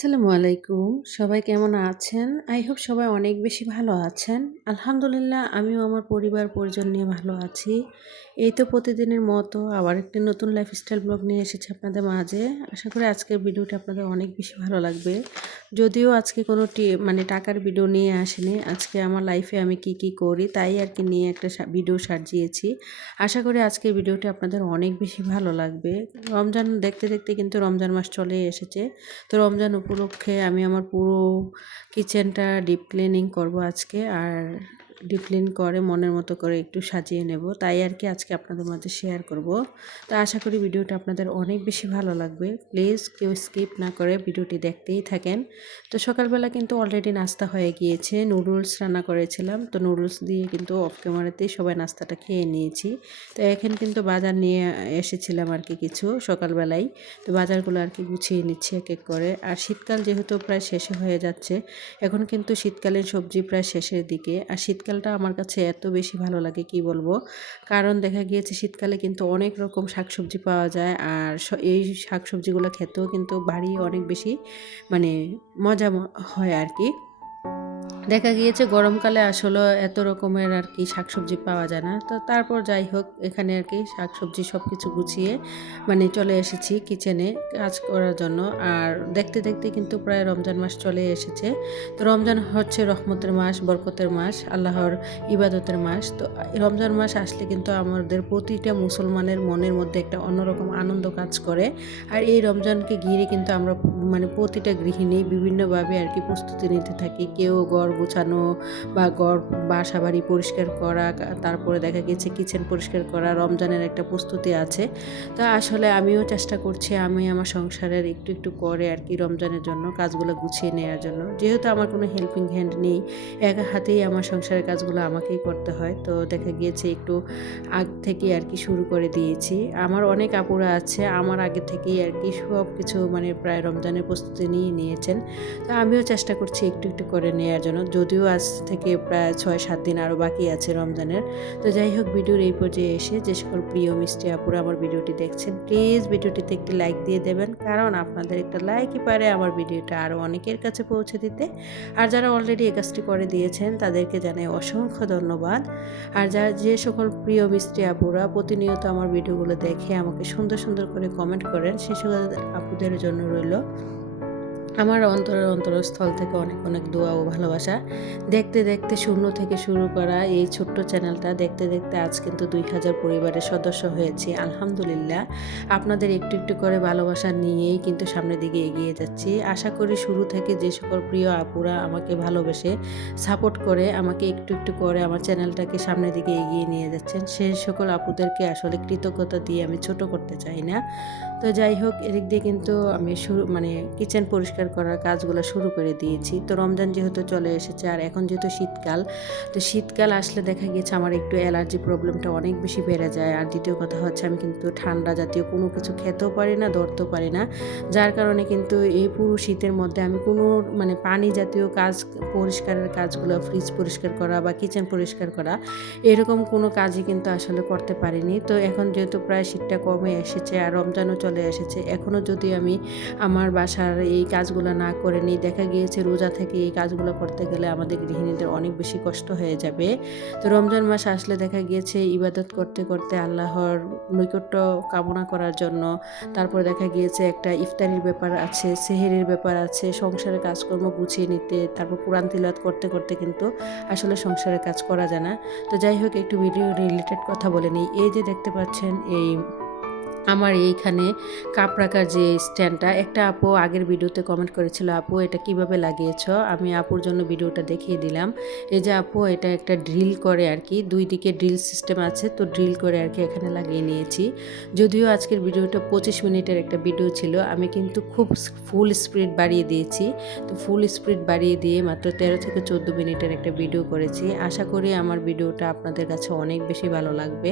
আসসালামু আলাইকুম। সবাই কেমন আছেন? আই হোপ সবাই অনেক বেশি ভালো আছেন। আলহামদুলিল্লাহ আমিও আমার পরিবার পরিজন নিয়ে ভালো আছি। এই তো প্রতিদিনের মতো আবার একটি নতুন লাইফস্টাইল ব্লগ নিয়ে এসেছি আপনাদের মাঝে। আশা করি আজকের ভিডিওটা আপনাদের অনেক বেশি ভালো লাগবে। যদিও আজকে কোনো টাকার ভিডিও নিয়ে আসিনি। আজকে আমার লাইফে আমি কি করি তাই আর কি নিয়ে একটা ভিডিও সাজিয়েছি। আশা করি আজকের ভিডিওটি আপনাদের অনেক বেশি ভালো লাগবে। রমজান দেখতে দেখতে কিন্তু রমজান মাস চলে এসেছে। তো রমজান উপলক্ষে আমি আমার পুরো কিচেনটা ডিপ ক্লিনিং করব আজকে। আর ডিপ ক্লিন করে মনের মতো করে একটু সাজিয়ে নেব, তাই আর কি আজকে আপনাদের মাঝে শেয়ার করব। তো আশা করি ভিডিওটা আপনাদের অনেক বেশি ভালো লাগবে। প্লিজ কেউ স্কিপ না করে ভিডিওটি দেখতেই থাকেন। তো সকালবেলা কিন্তু অলরেডি নাস্তা হয়ে গিয়েছে, নুডলস রান্না করেছিলাম। তো নুডলস দিয়ে কিন্তু অফ ক্যামেরাতেই সবাই নাস্তাটা খেয়ে নিয়েছি। তো এখন কিন্তু বাজার নিয়ে এসেছিলাম আর কি কিছু সকালবেলায়। তো বাজারগুলো আর কি গুছিয়ে নিচ্ছি এক এক করে। আর শীতকাল যেহেতু প্রায় শেষে হয়ে যাচ্ছে, এখন কিন্তু শীতকালীন সবজি প্রায় শেষের দিকে। আর শীতকালটা আমার কাছে এত বেশি ভালো লাগে কি বলবো। কারণ দেখা গিয়েছে শীতকালে কিন্তু অনেক রকম শাকসবজি পাওয়া যায়। আর এই শাকসবজিগুলো খেতেও কিন্তু বাড়ি অনেক বেশি মানে মজা হয় আর কি। দেখা গিয়েছে গরমকালে আসলে এত রকমের আর কি শাকসবজি পাওয়া যায় না। তো তারপর যাই হোক এখানে আর কি শাকসবজি সব কিছু গুছিয়ে চলে এসেছি কিচেনে কাজ করার জন্য। আর দেখতে দেখতে কিন্তু প্রায় রমজান মাস চলে এসেছে। তো রমজান হচ্ছে রহমতের মাস, বরকতের মাস, আল্লাহর ইবাদতের মাস। তো রমজান মাস আসলে কিন্তু আমাদের প্রতিটা মুসলমানের মনের মধ্যে একটা অন্যরকম আনন্দ কাজ করে। আর এই রমজানকে ঘিরে কিন্তু আমরা প্রতিটা গৃহিণী বিভিন্নভাবে আর কি প্রস্তুতি নিতে থাকি। কেউ ঘর গোছানো বা বাসা বাড়ি পরিষ্কার করা, তারপরে দেখা গেছে কিচেন পরিষ্কার করা রমজানের একটা প্রস্তুতি আছে। তো আসলে আমিও চেষ্টা করছি আমি আমার সংসারের একটু একটু করে আর কি রমজানের জন্য কাজগুলো গুছিয়ে নেওয়ার জন্য। যেহেতু আমার কোনো হেল্পিং হ্যান্ড নেই, একা হাতেই আমার সংসারের কাজগুলো আমাকেই করতে হয়। তো দেখা গিয়েছে একটু আগ থেকে আর কি শুরু করে দিয়েছি। আমার অনেক আপুরা আছে আমার আগে থেকেই আর কি সব কিছু প্রায় রমজানের প্রস্তুতি নিয়েছেন। তো আমিও চেষ্টা করছি একটু একটু করে নেওয়ার জন্য, যদিও আজ থেকে প্রায় 6-7 দিন আরও বাকি আছে রমজানের। তো যাই হোক ভিডিওর এই পর্যায়ে এসে যে সকল প্রিয় মিষ্টি আপুরা আমার ভিডিওটি দেখছেন, প্লিজ ভিডিওটিতে একটি লাইক দিয়ে দেবেন, কারণ আপনাদের একটা লাইকই পারে আমার ভিডিওটা আরও অনেকের কাছে পৌঁছে দিতে। আর যারা অলরেডি এই কাজটি করে দিয়েছেন তাদেরকে জানাই অসংখ্য ধন্যবাদ। আর যে সকল প্রিয় মিষ্টি আপুরা প্রতিনিয়ত আমার ভিডিওগুলো দেখে আমাকে সুন্দর সুন্দর করে কমেন্ট করেন, সে সকল আপুদের জন্য রইল আমার অন্তরস্থল থেকে অনেক অনেক দোয়া ও ভালোবাসা। দেখতে দেখতে শূন্য থেকে শুরু করা এই ছোট্ট চ্যানেলটা দেখতে দেখতে আজ কিন্তু 2000 পরিবারের সদস্য হয়েছি আলহামদুলিল্লাহ। আপনাদের একটু একটু করে ভালোবাসা নিয়েই কিন্তু সামনের দিকে এগিয়ে যাচ্ছি। আশা করি শুরু থেকে যে সকল প্রিয় আপুরা আমাকে ভালোবেসে সাপোর্ট করে আমাকে একটু একটু করে আমার চ্যানেলটাকে সামনের দিকে এগিয়ে নিয়ে যাচ্ছেন, সেই সকল আপুদেরকে আসলে কৃতজ্ঞতা দিয়ে আমি ছোট করতে চাই না। তো যাই হোক এদিক দিয়ে কিন্তু আমি কিচেন পরিষ্কার করার কাজগুলো শুরু করে দিয়েছি। তো রমজান যেহেতু চলে এসেছে আর এখন যেহেতু শীতকাল, তো শীতকাল আসলে দেখা গিয়েছে আমার একটু অ্যালার্জি প্রবলেমটা অনেক বেশি বেড়ে যায়। আর দ্বিতীয় কথা হচ্ছে আমি কিন্তু ঠান্ডা জাতীয় কোনো কিছু খেতেও পারি না, ধরতেও পারি না। যার কারণে কিন্তু এই পুরো শীতের মধ্যে আমি কোনো পানি জাতীয় কাজ, পরিষ্কারের কাজগুলো, ফ্রিজ পরিষ্কার করা বা কিচেন পরিষ্কার করা, এরকম কোনো কাজই কিন্তু আসলে করতে পারিনি। তো এখন যেহেতু প্রায় শীতটা কমে এসেছে আর রমজানও চলে এসেছে, এখনও যদি আমি আমার বাসার এই কাজগুলো না করে নিই, দেখা গিয়েছে রোজা থেকে এই কাজগুলো করতে গেলে আমাদের গৃহিণীদের অনেক বেশি কষ্ট হয়ে যাবে। তো রমজান মাস আসলে দেখা গিয়েছে ইবাদত করতে করতে আল্লাহর নৈকট্য কামনা করার জন্য, তারপর দেখা গিয়েছে একটা ইফতারির ব্যাপার আছে, সেহেরির ব্যাপার আছে, সংসারের কাজকর্ম গুছিয়ে নিতে, তারপর কোরআন তিলাওয়াত করতে করতে কিন্তু আসলে সংসারের কাজ করা যায় না। তো যাই হোক একটু ভিডিও রিলেটেড কথা বলে নিই। এই যে দেখতে পাচ্ছেন আমার এইখানে কাপ রাখার যে স্ট্যান্ডটা, একটা আপু আগের ভিডিওতে কমেন্ট করেছিল আপু এটা কিভাবে লাগিয়েছ, আমি আপুর জন্য ভিডিওটা দেখিয়ে দিলাম। এই যে আপু এটা একটা ড্রিল করে আর কি, দুই দিকে ড্রিল সিস্টেম আছে, তো ড্রিল করে আর কি এখানে লাগিয়ে নিয়েছি। যদিও আজকের ভিডিওটা 25 মিনিটের একটা ভিডিও ছিল, আমি কিন্তু খুব ফুল স্পিড বাড়িয়ে দিয়েছি। তো ফুল স্পিড বাড়িয়ে দিয়ে মাত্র 13 থেকে 14 মিনিটের একটা ভিডিও করেছি। আশা করি আমার ভিডিওটা আপনাদের কাছে অনেক বেশি ভালো লাগবে।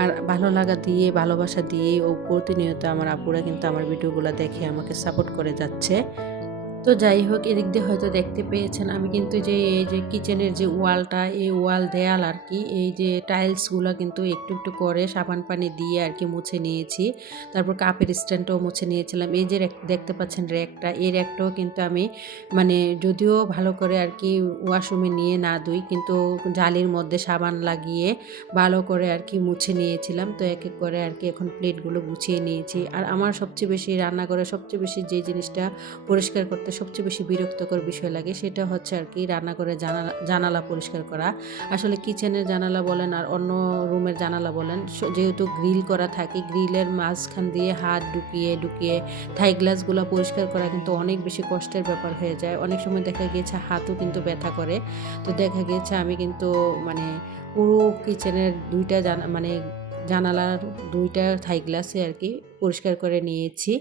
আর ভালো লাগা দিয়ে, ভালোবাসা দিয়ে ও প্রতিনিয়ত আমার আপুরা কিন্তু আমার ভিডিওগুলো দেখে আমাকে সাপোর্ট করে যাচ্ছে। তো যাই হোক, এদিক দিয়ে হয়তো দেখতে পেয়েছেন আমি কিন্তু যে এই যে কিচেনের যে ওয়ালটা, এই ওয়াল দেয়াল আর কি, এই যে টাইলসগুলো কিন্তু একটু একটু করে সাবান পানি দিয়ে আর কি মুছে নিয়েছি। তারপর কাপের স্ট্যান্ডটাও মুছে নিয়েছিলাম। এই যে দেখতে পাচ্ছেন র্যাকটা, এই র্যাকটাও কিন্তু আমি মানে যদিও ভালো করে আর কি ওয়াশরুমে নিয়ে না ধুই, কিন্তু জালির মধ্যে সাবান লাগিয়ে ভালো করে আর কি মুছে নিয়েছিলাম। তো এক এক করে আর কি এখন প্লেটগুলো গুছিয়ে নিয়েছি। আর আমার সবচেয়ে বেশি রান্নাঘরে সবচেয়ে বেশি যে জিনিসটা পরিষ্কার করতে সবচেয়ে বেশি বিরক্তকর বিষয় লাগে সেটা হচ্ছে আর কি রান্নাঘরের জানালা পরিষ্কার করা। আসলে কিচেনের জানালা বলেন আর অন্য রুমের জানালা বলেন, যেহেতু গ্রিল করা থাকে, গ্রিলের মাঝখান দিয়ে হাত ঢুকিয়ে ঢুকিয়ে থাই গ্লাসগুলো পরিষ্কার করা কিন্তু অনেক বেশি কষ্টের ব্যাপার হয়ে যায়। অনেক সময় দেখা গিয়েছে হাতও কিন্তু ব্যথা করে। তো দেখা গিয়েছে আমি কিন্তু মানে পুরো কিচেনের জানালার ২টা থাই গ্লাসে আর কি পরিষ্কার করে নিয়েছি।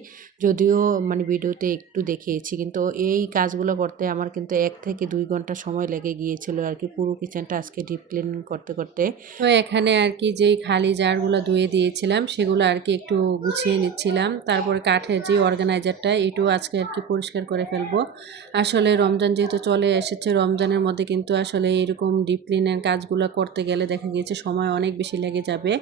যদিও মানে ভিডিওতে একটু দেখিয়েছি, কিন্তু এই কাজগুলো করতে আমার কিন্তু ১ থেকে ২ ঘন্টা সময় লেগে গিয়েছিল আর কি পুরো কিচেনটা আজকে ডিপ ক্লিন করতে করতে। তো এখানে আর কি যেই খালি জারগুলো ধুয়ে দিয়েছিলাম সেগুলো আর কি একটু গুছিয়ে নিচ্ছিলাম। তারপরে কাঠের যে অর্গানাইজারটা এটাও আজকে আর কি পরিষ্কার করে ফেলবো। আসলে রমজান যেহেতু চলে এসেছে, রমজানের মধ্যে কিন্তু আসলে এরকম ডিপ ক্লিনের কাজগুলো করতে গেলে দেখা গিয়েছে সময় অনেক বেশি লেগে যাবে।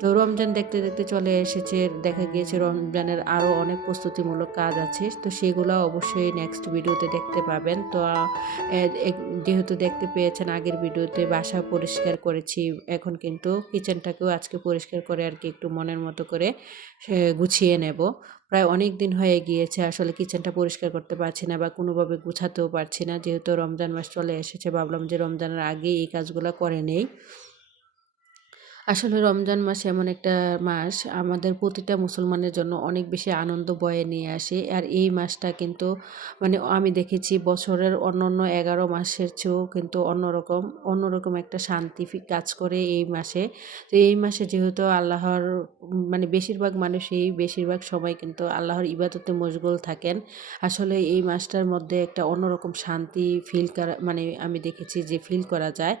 তো রমজান দেখতে দেখতে চলে এসেছে, দেখা গিয়েছে রমজানের আরও অনেক প্রস্তুতিমূলক কাজ আছে, তো সেগুলো অবশ্যই নেক্সট ভিডিওতে দেখতে পাবেন। তো যেহেতু দেখতে পেয়েছেন আগের ভিডিওতে বাসা পরিষ্কার করেছি, এখন কিন্তু কিচেনটাকেও আজকে পরিষ্কার করে আর কি একটু মনের মতো করে গুছিয়ে নেব। প্রায় অনেক দিন হয়ে গিয়েছে আসলে কিচেনটা পরিষ্কার করতে পারছি না বা কোনোভাবে গুছাতেও পারছি না। যেহেতু রমজান মাস চলে এসেছে, ভাবলাম যে রমজানের আগে এই কাজগুলো করে নেই। আসলে রমজান মাস এমন একটা মাস আমাদের প্রতিটা মুসলমানের জন্য অনেক বেশি আনন্দ বয়ে নিয়ে আসে। আর এই মাসটা কিন্তু মানে আমি দেখেছি বছরের অন্যান্য ১১ মাসের চেয়েও কিন্তু অন্যরকম একটা শান্তি কাজ করে এই মাসে। তো এই মাসে যেহেতু আল্লাহর মানে বেশিরভাগ মানুষই বেশিরভাগ সময় কিন্তু আল্লাহর ইবাদতে মশগুল থাকেন। আসলে এই মাসটার মধ্যে একটা অন্যরকম শান্তি ফিল করা মানে আমি দেখেছি যে ফিল করা যায়।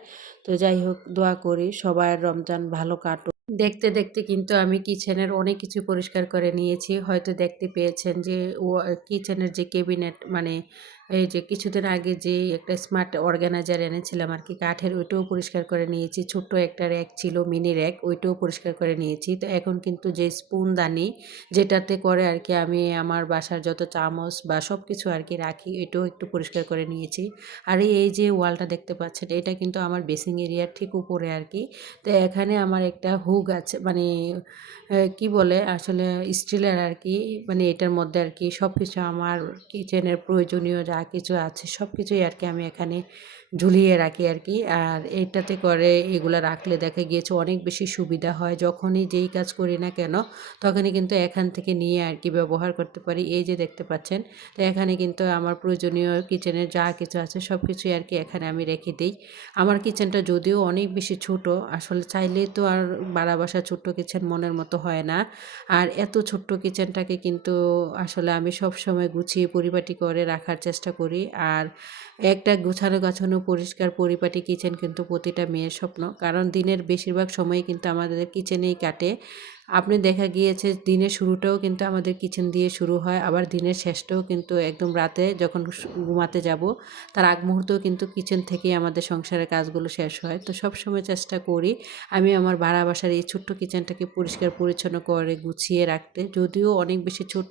তো যাই হোক, দোয়া করি সবার রমজান ভালো কাটুক। দেখতে দেখতে কিন্তু আমি কিচেনের অনেক কিছু পরিষ্কার করে নিয়েছি। হয়তো দেখতে পেয়েছেন যে কিচেনের যে ক্যাবিনেট মানে এই যে কিছুদিন আগে যে একটা স্মার্ট অর্গানাইজার এনেছিলাম আর কি কাঠের, ওইটাও পরিষ্কার করে নিয়েছি। ছোট্ট একটা র্যাক ছিল, মিনি র্যাক, ওইটাও পরিষ্কার করে নিয়েছি। তো এখন কিন্তু যে স্পুনদানি যেটাতে করে আর কি আমি আমার বাসার যত চামচ বা সব কিছু আর কি রাখি, এটাও একটু পরিষ্কার করে নিয়েছি। আর এই যে ওয়ালটা দেখতে পাচ্ছেন, এটা কিন্তু আমার বেসিং এরিয়ার ঠিক উপরে আর কি। তো এখানে আমার একটা হুক আছে মানে কি বলে আসলে স্টিলের আর কি, মানে এটার মধ্যে আর কি সব কিছু আমার কিচেনের প্রয়োজনীয় যা কিছু আছে সব কিছুই আর কি আমি এখানে ঝুলিয়ে রাখি আর কি। আর এইটাতে করে এগুলো রাখলে দেখা গিয়েছে অনেক বেশি সুবিধা হয়। যখনই যেই কাজ করি না কেন তখনই কিন্তু এখান থেকে নিয়ে আর কি ব্যবহার করতে পারি। এই যে দেখতে পাচ্ছেন, তো এখানে কিন্তু আমার প্রয়োজনীয় কিচেনের যা কিছু আছে সব কিছুই আর কি এখানে আমি রেখে দিই। আমার কিচেনটা যদিও অনেক বেশি ছোট, আসলে চাইলেই তো আর বাড়া বাসা ছোট্ট কিচেন মনের মতো হয় না। আর এত ছোট্ট কিচেনটাকে কিন্তু আসলে আমি সবসময় গুছিয়ে পরিপাটি করে রাখার চেষ্টা করি। আর একটা গুছানো গাছানো পরিষ্কার পরিপাটি কিচেন কিন্তু প্রতিটা মেয়ের স্বপ্ন, কারণ দিনের বেশিরভাগ সময় কিন্তু আমাদের কিচেনেই কাটে। আপনি দেখা গিয়েছে দিনের শুরুটাও কিন্তু আমাদের কিচেন দিয়ে শুরু হয়, আবার দিনের শেষটাও কিন্তু একদম রাতে যখন ঘুমাতে যাব তার আগ মুহূর্তেও কিন্তু কিচেন থেকেই আমাদের সংসারের কাজগুলো শেষ হয়। তো সবসময় চেষ্টা করি আমি আমার ভাড়া বাসার এই ছোট্ট কিচেনটাকে পরিষ্কার পরিচ্ছন্ন করে গুছিয়ে রাখতে। যদিও অনেক বেশি ছোট,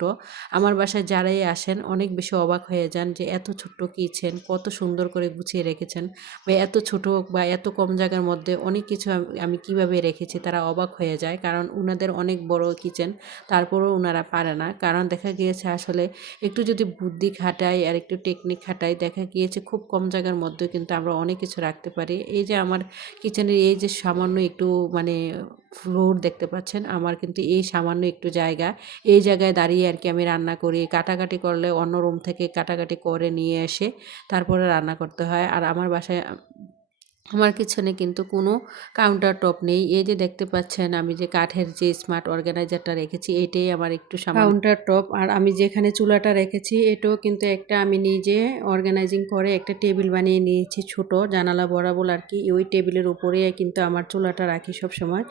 আমার বাসায় যারাই আসেন অনেক বেশি অবাক হয়ে যান যে এত ছোট্ট কিচেন কত সুন্দর করে গুছিয়ে রেখেছেন, বা এত ছোট বা এত কম জায়গার মধ্যে অনেক কিছু আমি কিভাবে রেখেছি, তারা অবাক হয়ে যায়। কারণ উনাদের অনেক বড় কিচেন, তারপরেও উনারা পারে না। কারণ দেখা গিয়েছে আসলে একটু যদি বুদ্ধি খাটাই আর একটু টেকনিক খাটাই, দেখা গিয়েছে খুব কম জায়গার মধ্যে কিন্তু আমরা অনেক কিছু রাখতে পারি। এই যে আমার কিচেনের এই যে সামান্য একটু মানে ফ্লোর দেখতে পাচ্ছেন, আমার কিন্তু এই সামান্য একটু জায়গা, এই জায়গায় দাঁড়িয়ে আর কি আমি রান্না করি। কাটাকাটি করলে অন্য রুম থেকে কাটাকাটি করে নিয়ে এসে তারপরে রান্না করতে হয়। আর আমার বাসায় আমার কিচেনে কিন্তু কোনো কাউন্টার টপ নেই। এই যে দেখতে পাচ্ছেন আমি যে কাঠের যে স্মার্ট অর্গানাইজারটা রেখেছি, এটাই আমার একটু কাউন্টার টপ। আর আমি যেখানে চুলাটা রেখেছি এটাও কিন্তু একটা আমি নিজে অর্গানাইজিং করে একটা টেবিল বানিয়ে নিয়েছি ছোট জানালা বরাবর আর কি। ওই টেবিলের উপরে কিন্তু আমার চুলাটা রাখি সব সময়।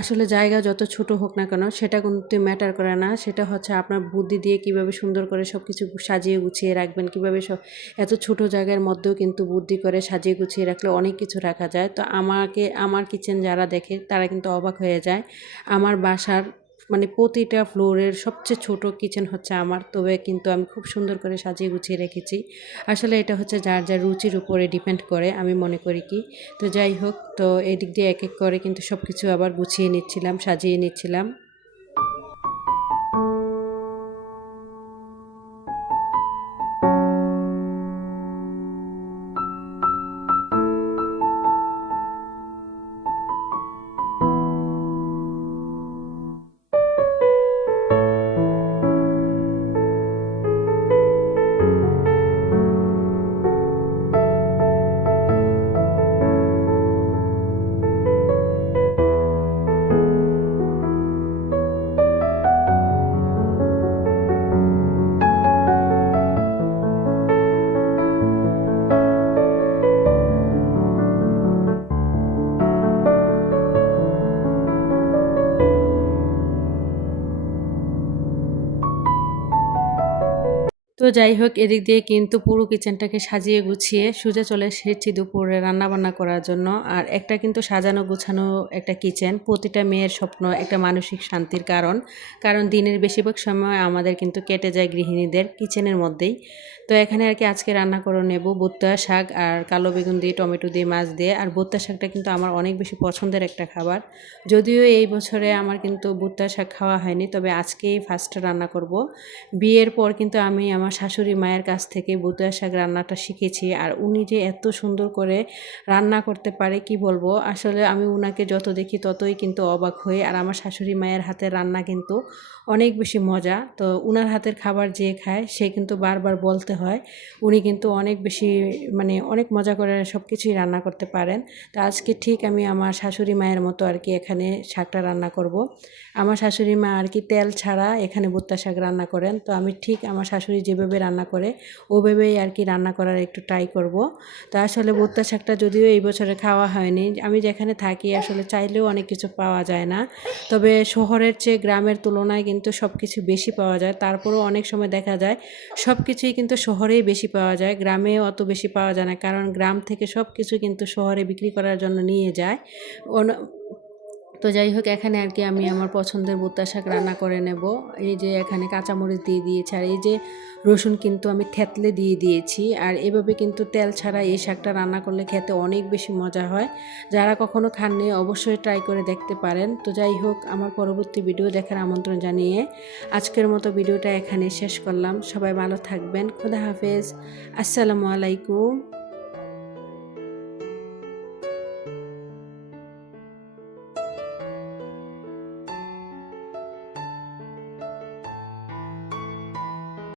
আসলে জায়গা যত ছোট হোক না কেন সেটা কিন্তু ম্যাটার করে না, সেটা হচ্ছে আপনার বুদ্ধি দিয়ে কিভাবে সুন্দর করে সব কিছু সাজিয়ে গুছিয়ে রাখবেন, কিভাবে সব এত ছোট জায়গার মধ্যেও কিন্তু বুদ্ধি করে সাজিয়ে গুছিয়ে রাখলে অনেক কিছু রাখা যায়। তো আমার কিচেন যারা দেখে তারা কিন্তু অবাক হয়ে যায়। আমার বাসার মানে প্রতিটা ফ্লোরের সবচেয়ে ছোট কিচেন হচ্ছে আমার, তবে কিন্তু আমি খুব সুন্দর করে সাজিয়ে গুছিয়ে রেখেছি। আসলে এটা হচ্ছে যার যার রুচির উপরে ডিপেন্ড করে, আমি মনে করি কি। তো যাই হোক, তো এদিক দিয়ে এক এক করে কিন্তু সব কিছু আবার গুছিয়ে নিচ্ছিলাম, সাজিয়ে নিচ্ছিলাম। তো যাই হোক, এদিক দিয়ে কিন্তু পুরো কিচেনটাকে সাজিয়ে গুছিয়ে সোজা চলে এসেছি দুপুরে রান্নাবান্না করার জন্য। আর একটা কিন্তু সাজানো গোছানো একটা কিচেন প্রতিটা মেয়ের স্বপ্ন, একটা মানসিক শান্তির কারণ। কারণ দিনের বেশিরভাগ সময় আমাদের কিন্তু কেটে যায় গৃহিণীদের কিচেনের মধ্যেই। তো এখানে আর কি আজকে রান্না করে নেব ভুট্টা শাক আর কালো বেগুন দিয়ে, টমেটো দিয়ে, মাছ দিয়ে। আর ভুট্টা শাকটা কিন্তু আমার অনেক বেশি পছন্দের একটা খাবার। যদিও এই বছরে আমার কিন্তু ভুট্টা শাক খাওয়া হয়নি, তবে আজকেই ফার্স্ট রান্না করব। বিয়ের পর কিন্তু আমি আমার শাশুড়ি মায়ের কাছ থেকে ভুট্টা শাক রান্নাটা শিখেছি। আর উনি যে এত সুন্দর করে রান্না করতে পারে কি বলবো, আসলে আমি উনাকে যত দেখি ততই কিন্তু অবাক হই। আর আমার শাশুড়ি মায়ের হাতের রান্না কিন্তু অনেক বেশি মজা। তো উনার হাতের খাবার যে খায় সে কিন্তু বারবার বলতে হয়। উনি কিন্তু অনেক বেশি মানে অনেক মজা করে সব কিছুই রান্না করতে পারেন। তো আজকে ঠিক আমি আমার শাশুড়ি মায়ের মতো আর কি এখানে শাকটা রান্না করব। আমার শাশুড়ি মা আর কি তেল ছাড়া এখানে ভুট্টা শাক রান্না করেন। তো আমি ঠিক আমার শাশুড়ি যেভাবে রান্না করে ওভাবেই আর কি রান্না করার একটু ট্রাই করব। তো আসলে ভুট্টা শাকটা যদিও এই বছরে খাওয়া হয়নি, আমি যেখানে থাকি আসলে চাইলেও অনেক কিছু পাওয়া যায় না। তবে শহরের চেয়ে গ্রামের তুলনায় কিন্তু সব কিছু বেশি পাওয়া যায়। তারপরেও অনেক সময় দেখা যায় সব কিছুই কিন্তু শহরেই বেশি পাওয়া যায়, গ্রামে অত বেশি পাওয়া যায় না। কারণ গ্রাম থেকে সব কিছু কিন্তু শহরে বিক্রি করার জন্য নিয়ে যায়। তো যাই হোক, এখানে আর কি আমি আমার পছন্দের ভুট্টা শাক রান্না করে নেব। এই যে এখানে কাঁচামরিচ দিয়ে দিয়েছি, আর এই যে রসুন কিন্তু আমি থেতলে দিয়ে দিয়েছি। আর এভাবে কিন্তু তেল ছাড়া এই শাকটা রান্না করলে খেতে অনেক বেশি মজা হয়। যারা কখনো খাননি অবশ্যই ট্রাই করে দেখতে পারেন। তো যাই হোক, আমার পরবর্তী ভিডিও দেখার আমন্ত্রণ জানিয়ে আজকের মতো ভিডিওটা এখানে শেষ করলাম। সবাই ভালো থাকবেন। খোদা হাফেজ। আসসালামু আলাইকুম।